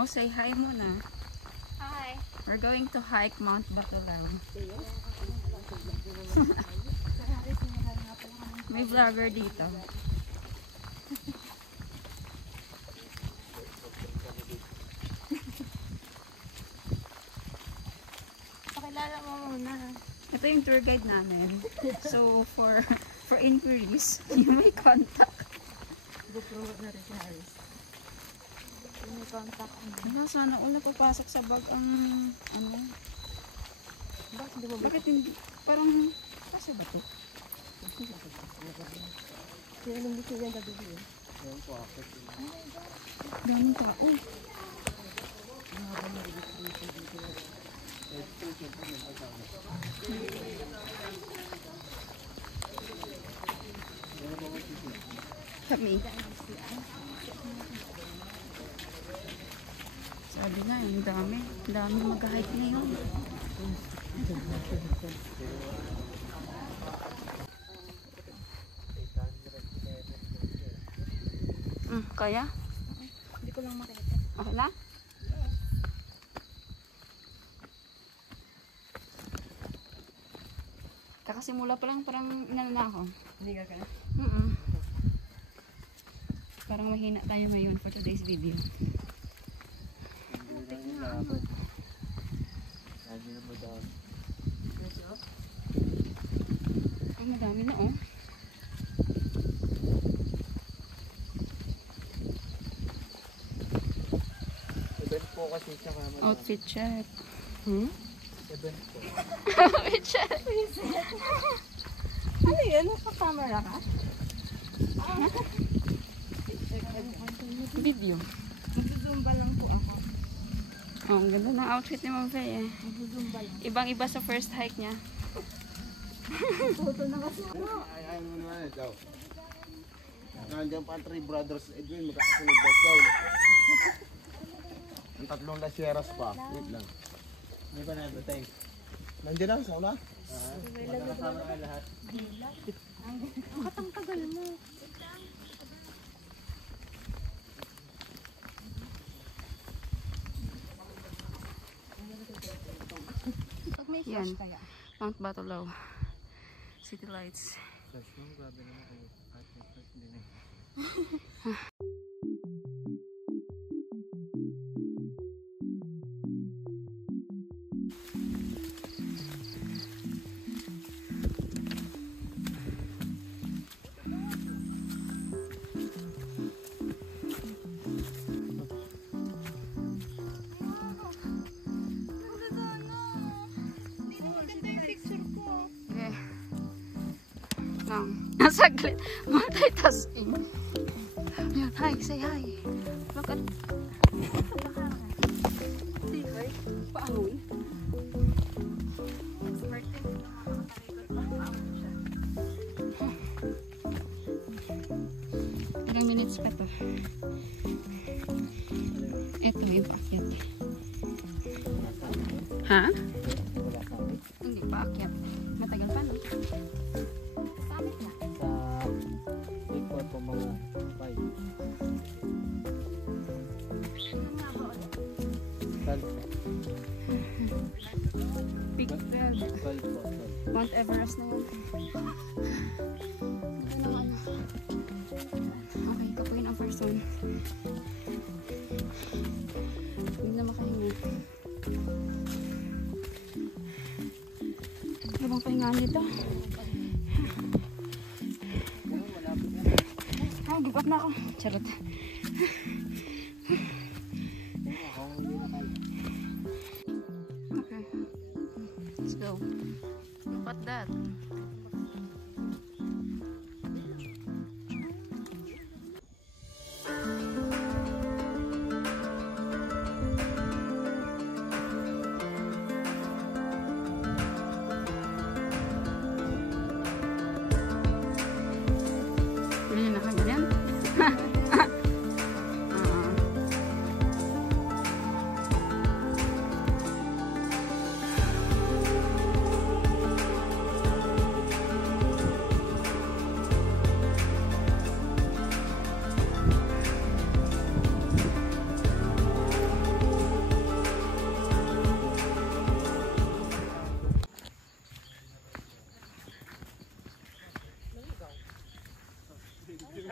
Oh, say hi muna. Hi. We're going to hike Mount Batulaw. May vlogger dito. Pakilala mo muna. Ito yung tour guide namin. So, for inquiries, you may contact. Go-promote na rin si Harris. May contact. Ano, sana all napapasok sa bag ang, ano? Bakit hindi? Parang, kasi ba ito? Kaya nung gusto yan gabi yun. Daming tao. Kami. Sabi nga, yung dami. Dami mag-hike ngayon. Kaya? Hindi ko lang makita. Okay na? Kakasimula pa lang, parang inano na ako. Hindi ka kaya? Parang mahina tayo ngayon for today's video. Ay, madami na oh. Event po kasi siya kama. Outfit check. Event po. Outfit check. Ano yun? Naka-camera ka? Video. Magzuzumba lang po ako. Oh, ang ganda ng outfit ni Ma'am Faye eh. Magzuzumba lang. Ibang-iba sa first hike niya. Photo na kasi. Ay, mo naman ito. Nandiyan pa ang Three Brothers Edwin, magkakasunod na ito. Ang tatlong lasieras pa. Wait lang. Hindi pa na-advertise. Nandiyan lang sa una? Magkakasama ka lahat. Ang katang-tagal mo. Pag may flash Yan. kaya. Mount Batulaw. City lights. Flash mo, grabe naman kayo. At flash din eh. Okay. Lang. Nasaglit. Multitasking. Yan. Hi. Say hi. Look at... Say hi. Paangon. Ilang minutes pa to? Eto, yung paakyat. Ha? Wala kami. Hindi, paakyat. Matagal pa no? Samit na. Sa report po mga 5. Ano nga ba ulit? 12. Big 12. 12 po. 12. Mount Everest na yun. Ano? Okay, kapuin ang first one. Hindi na makahinga. Ano bang pahingaan dito? Oh, give up na ako. Charot. Okay. Let's go. Look at that. Pwede na nakaganyan.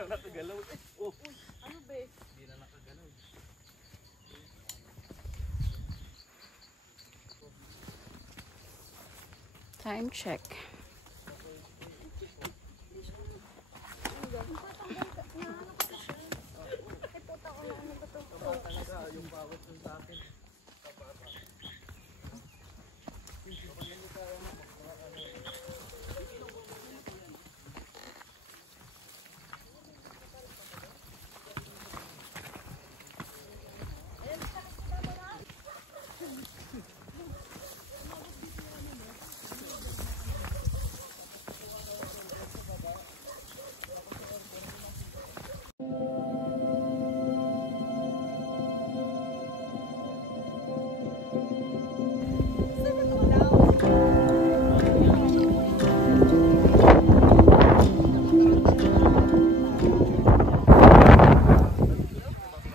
nakagalaw eh. Oh, Ano be? hindi na nakagalaw. Time check. Yung bawat ng sa akin.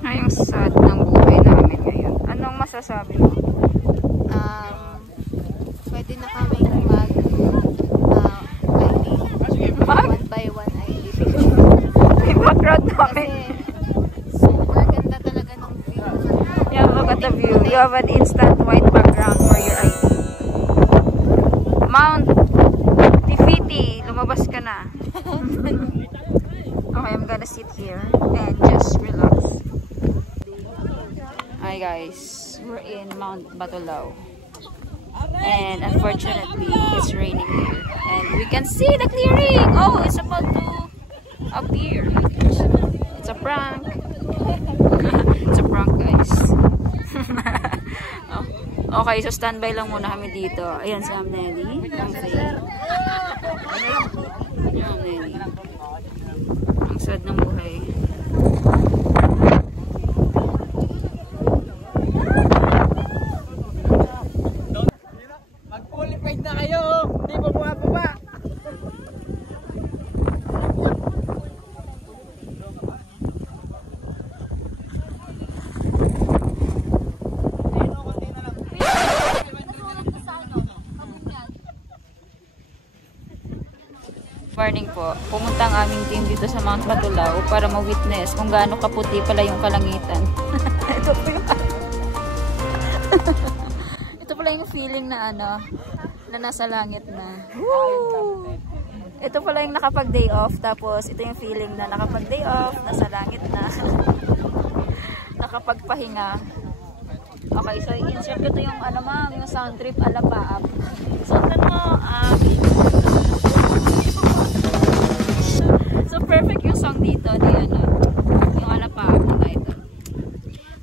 Ngayong sad ng buhay namin ngayon. Anong masasabi mo? Pwede na kaming mag ID. One by one ID. May background namin. Super ganda talaga ng view. Yeah, look at the view. You have an instant white background for your ID. Mount Tifiti, lumabas ka na. Okay, I'm gonna sit here and just relax. Hi guys, we're in Mount Batulao. And unfortunately, it's raining here. And we can see the clearing! Oh, it's about to appear. It's a prank. It's a prank, guys. Okay, so standby lang muna kami dito. Ayan si Ma'am Nelly. Ang Faye. Ma'am Nelly. Ang sad ng buhay. Mag-qualified na kayo! Hindi pa bumababa! Morning po. Pumunta ang aming team dito sa Mount Batulao para ma-witness kung gaano kaputi pala yung kalangitan. Ito po yung ito pala yung feeling na ano, na nasa langit na. Woo! Ito pala yung nakapag-day off, tapos ito yung feeling na nakapag-day off, nasa langit na. Nakapagpahinga. Okay, so i-insert ko ito yung ano ma'am, yung sound trip Alapaap. Sundan mo, so perfect yung song dito, di ano, yung Alapaap na title.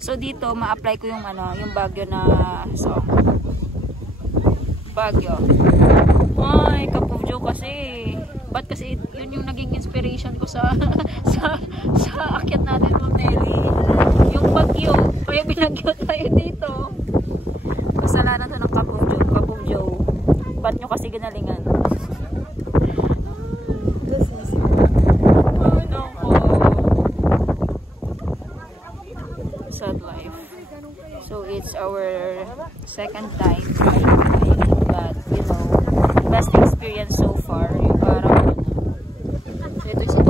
So dito ma-apply ko yung ano, yung Baguio na song. Baguio. Ay, Kapuvjo kasi. Ba't kasi yun yung naging inspiration ko sa sa akyat natin ng Nelly. Yung Baguio. Kaya binagyo tayo dito. Kasalanan to ng Kapuvjo. Ba't nyo kasi ginalingan? Sad life. So it's our second time, but you know, best experience so far. Yung parang so ito si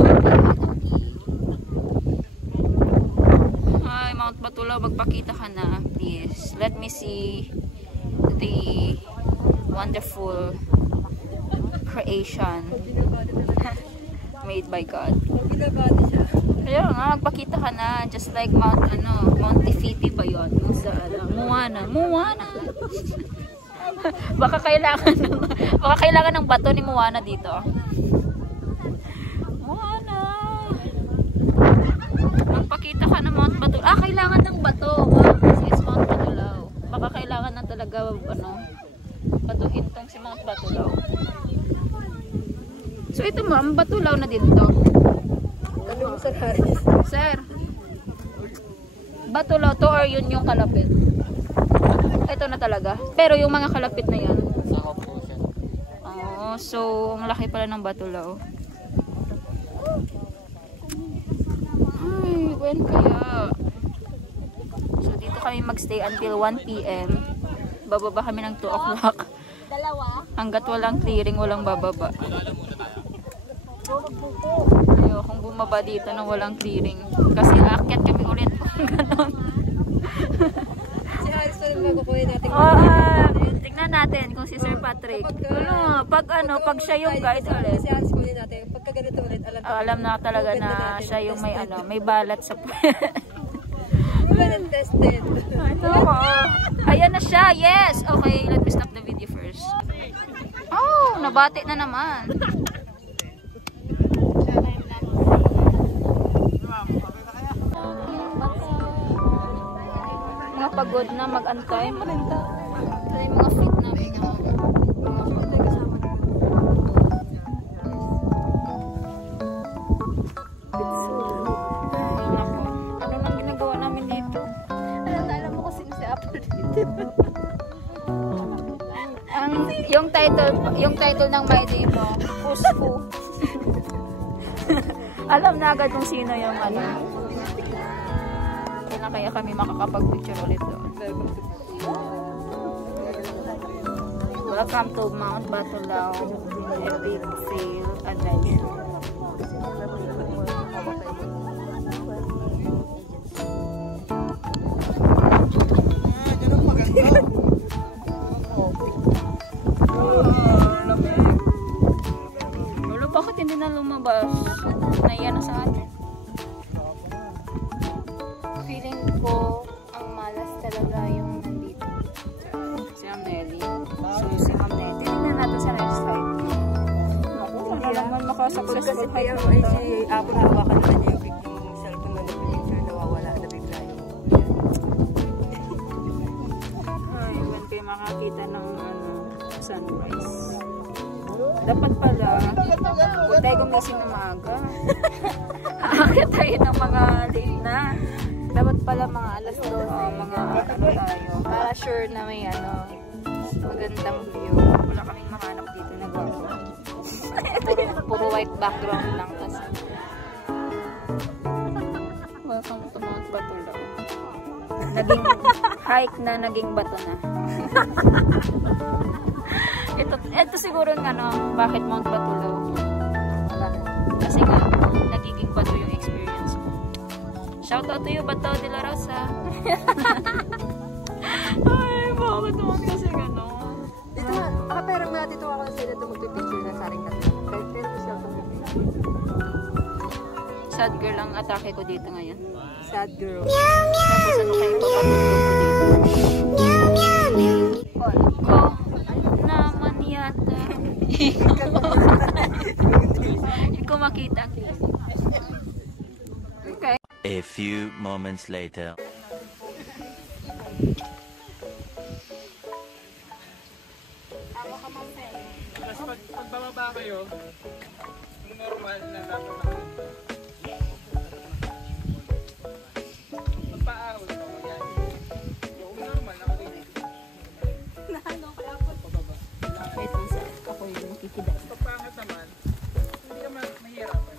Hi, Mount Batulao, magpakita ka na, please. Let me see the wonderful creation made by God. Kaya nga, magpakita ka na, just like Mount Tifiti ba yun? Sa Moana. baka kailangan ng bato ni Moana dito. Moana. Magpakita ka ng Mount Batulao. Ah, kailangan ng bato. Kasi it's Mount Batulao. Baka kailangan na talaga batuhin tong si Mount Batulao. So ito ma'am, Batulao na din to. Sir, Batulao to or yun yung kalapit? Ito na talaga. Pero yung mga kalapit na yan. Oo, so ang laki pala ng Batulao. Ay, when kaya? So dito kami magstay until 1 PM. Bababa kami ng 2 o'clock. Dalawa. Hanggat walang clearing, walang bababa. Ayokong bumaba dito na walang clearing. Kasi aakyat kami ulit kung ganon. Si Aris pa rin makukuhin natin. Tignan natin kung si Sir Patrick. Pag siya yung guide ulit. Si Aris kunin natin. Pagka ganito ulit, alam na talaga na siya yung may balat sa tested. Ayan na siya. Yes. Okay, let me stop the video first. Oh, nabati na naman. Mga pagod na mag-antay. Ito yung mga feet namin. Ano nang ginagawa namin dito? Alam mo kung sino si Apple dito. Yung title ng my day mo, Puspo. Alam na agad kung sino yung ano. Kaya kami makakapag-picture ulit doon. Welcome to Mount Batulao Epic Sail Adventure. Lolo, bakit hindi na lumabas? Naiya na sa atin. Feeling ko ang malas talaga yung nandito. Si Ma'am Nelly. So, si Ma'am Nelly. Tingnan natin sa next slide. Naku, wala naman makasuccessful hike. Si Apple hawakan na niya yung cellphone na nag-picture, nawawala na bigla yung Ay, when kayo makakita ng sunrise. Dapat pala, huwag tayo gumising na maaga. Aakit tayo ng mga late na. Dapat pala mga alas 2, mga tayo. Para sure na may magandang view. Wala kaming mahanap dito na gwapo. Puro white background lang kasi. Welcome to Mount Batulao. Naging hike na, naging bato na. Ito siguro ng bakit Mount Batulao? Kasi nga, nagiging bato yung experience mo. Shout out to you, Bato de la Rosa. Ay, bakit naman kasi gano'n? dito nga, nakaperang na dito ako na sila ito magpipicture na saring natin. Pero ko siya Sad girl ang atake ko dito ngayon. sad girl. Tapos ano kayo papatulog ko dito? Ko naman yata. Hindi ko makita. Okay. A few moments later. Tapos pag bababa kayo, normal na dapat magpaahon ko yan. Yung normal na ako dito. Wait lang sa ako yung kikiday. Pagpangat naman, hindi naman mahirapan.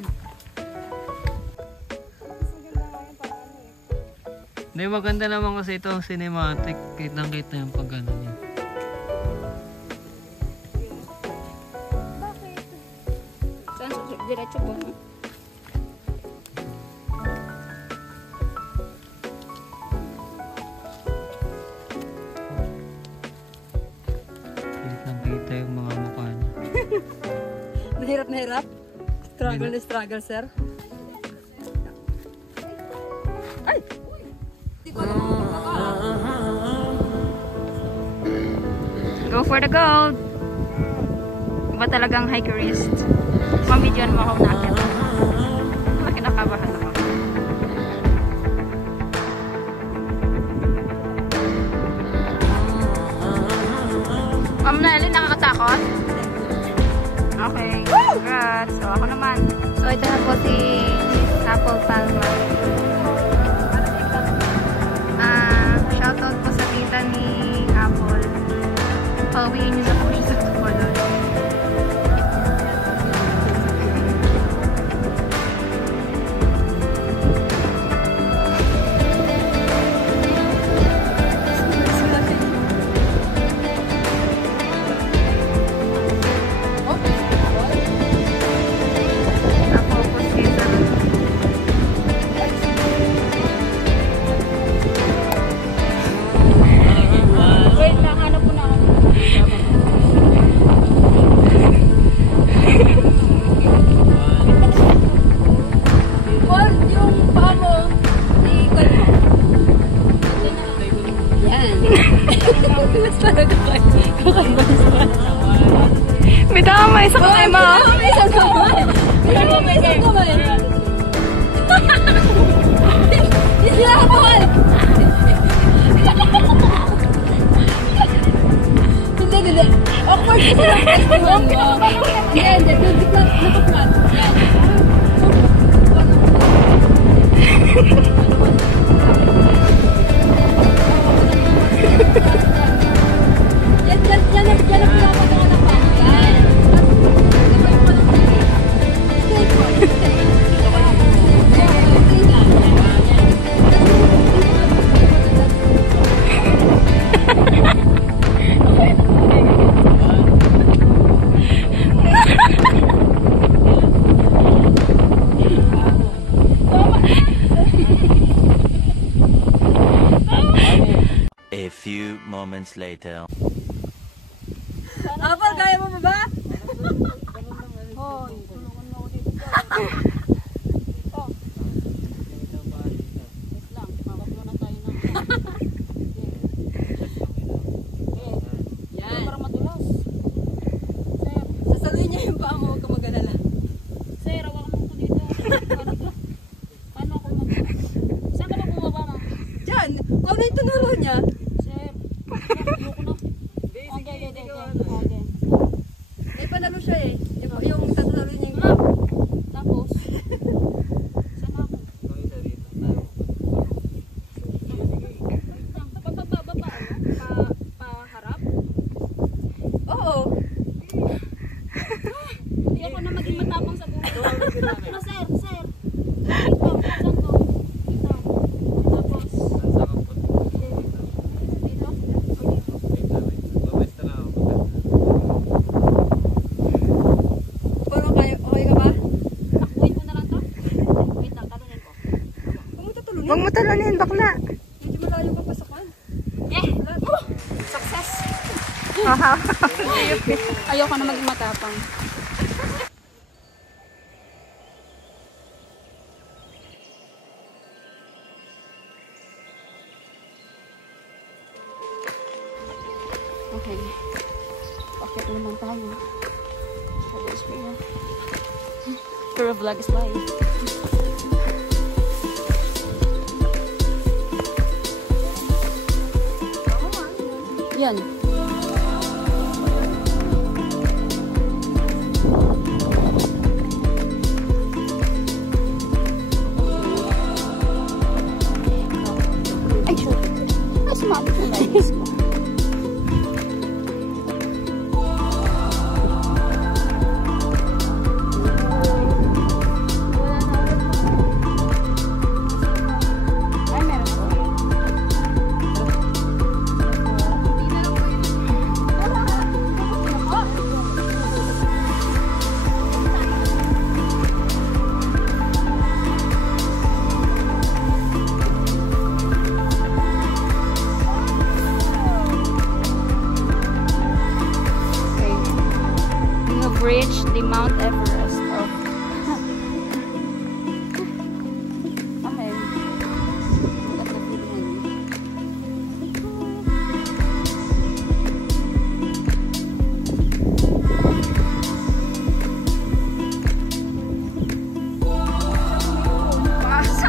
Hindi, maganda naman kasi ito ang cinematic. Kitang-kita yung pag-ano niya. Saan diretso po? Kitang-kita yung mga mukha niya. Mahirap na hirap. Struggle na struggle, sir. Go for the gold! Iba talagang hikerist. Pamidyan mo ako nakit. Kinakabahan ako. Ma'am Nelly, nakakatakot? Okay. Congrats. So, ako naman. So, ito na po si Apple Palma. Shoutout po sa tita ni Apple. Pauwiin niyo na po siya sa Tucolon. kamay, isang kamay, ma. Isang kamay. Isang kamay. Islapan! Hindi. Awkward kasi lang festival mo. Hindi. Nakaplat. Yan ang pinapagawa ng pangyan. A few moments later. Apal, kaya mo ba? Hoy, tulungan mo ako dito. Wait lang, makakaplo na tayo ng... Yan. Parang madulas. Sir, Sasaluhin niya yung paa mo, huwag ka mag-alala. sir, hawakan mo ko dito. Paano ako mag... Saan ka ba bumaba, ma? Diyan, huwag na yung tunuro niya. Sir, ayoko na. Okay. May panalo siya eh. Yung sasaluhin niya yung Tapos, saan ako? Baba, ano? Paharap? Oo. Hindi ako na maging matapang sa buhay. Ano, sir? Ito, saan to? Ito. Tapos, dito? Pero okay ka ba? Takbuhin ko na lang to. Wait lang, talunin ko. Huwag mo tutulunin. Huwag mo talunin, bakla. Medyo malayo ka pasakan. Success! Ayoko na maging matapang. Okay. Bakit naman tayo? Pero vlog is live. Yan. Ay, sure. Ay, sumabit na lang. Ay, meron po. Okay. We have reached the Mount Everest of... Okay. Look at the view behind me.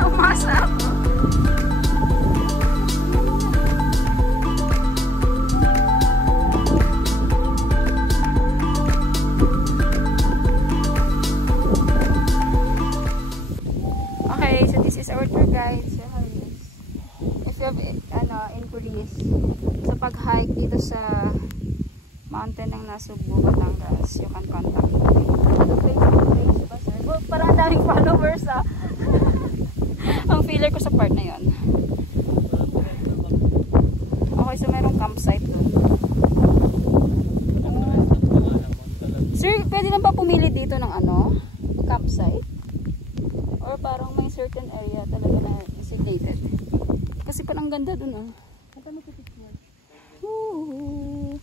Umasa ako. Okay, so this is our tour guide, Sir Harris. If you have inquiries sa pag-hike dito sa mountain ng Nasugbu, Batangas, you can contact me. Facebook page ba, sir? Oh, parang ang daming followers, ah. Ang feeler ko sa part na yon. Okay, so merong campsite doon. Sir, pwede lang ba pumili dito ng campsite? Or parang may certain area talaga na designated? Kasi parang ganda dun, ah. Woo!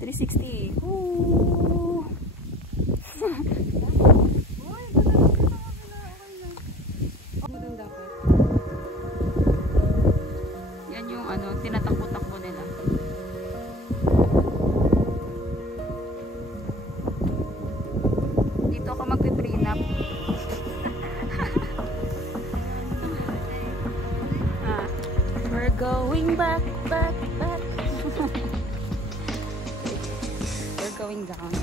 360. Woo! Yan yung tinatakbo-takbo nila. dito ka magpiprenup. We're going back. We're going down.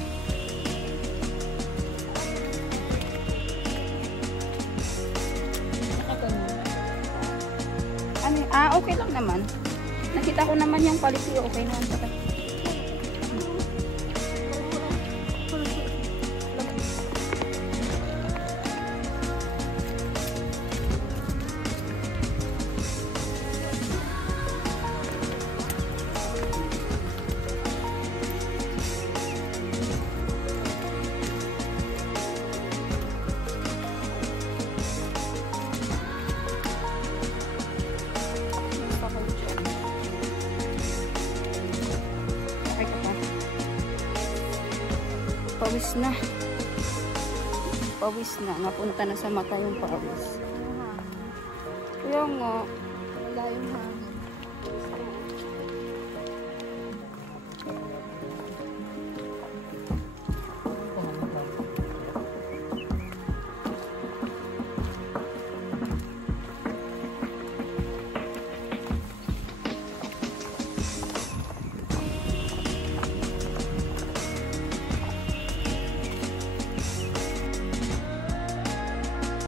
Ano, okay lang naman. Nakita ko naman yung quality, okay naman sa kanya. Pawis na. Napunta na sa mata yung pawis. Kaya nga. Wala yung hangin.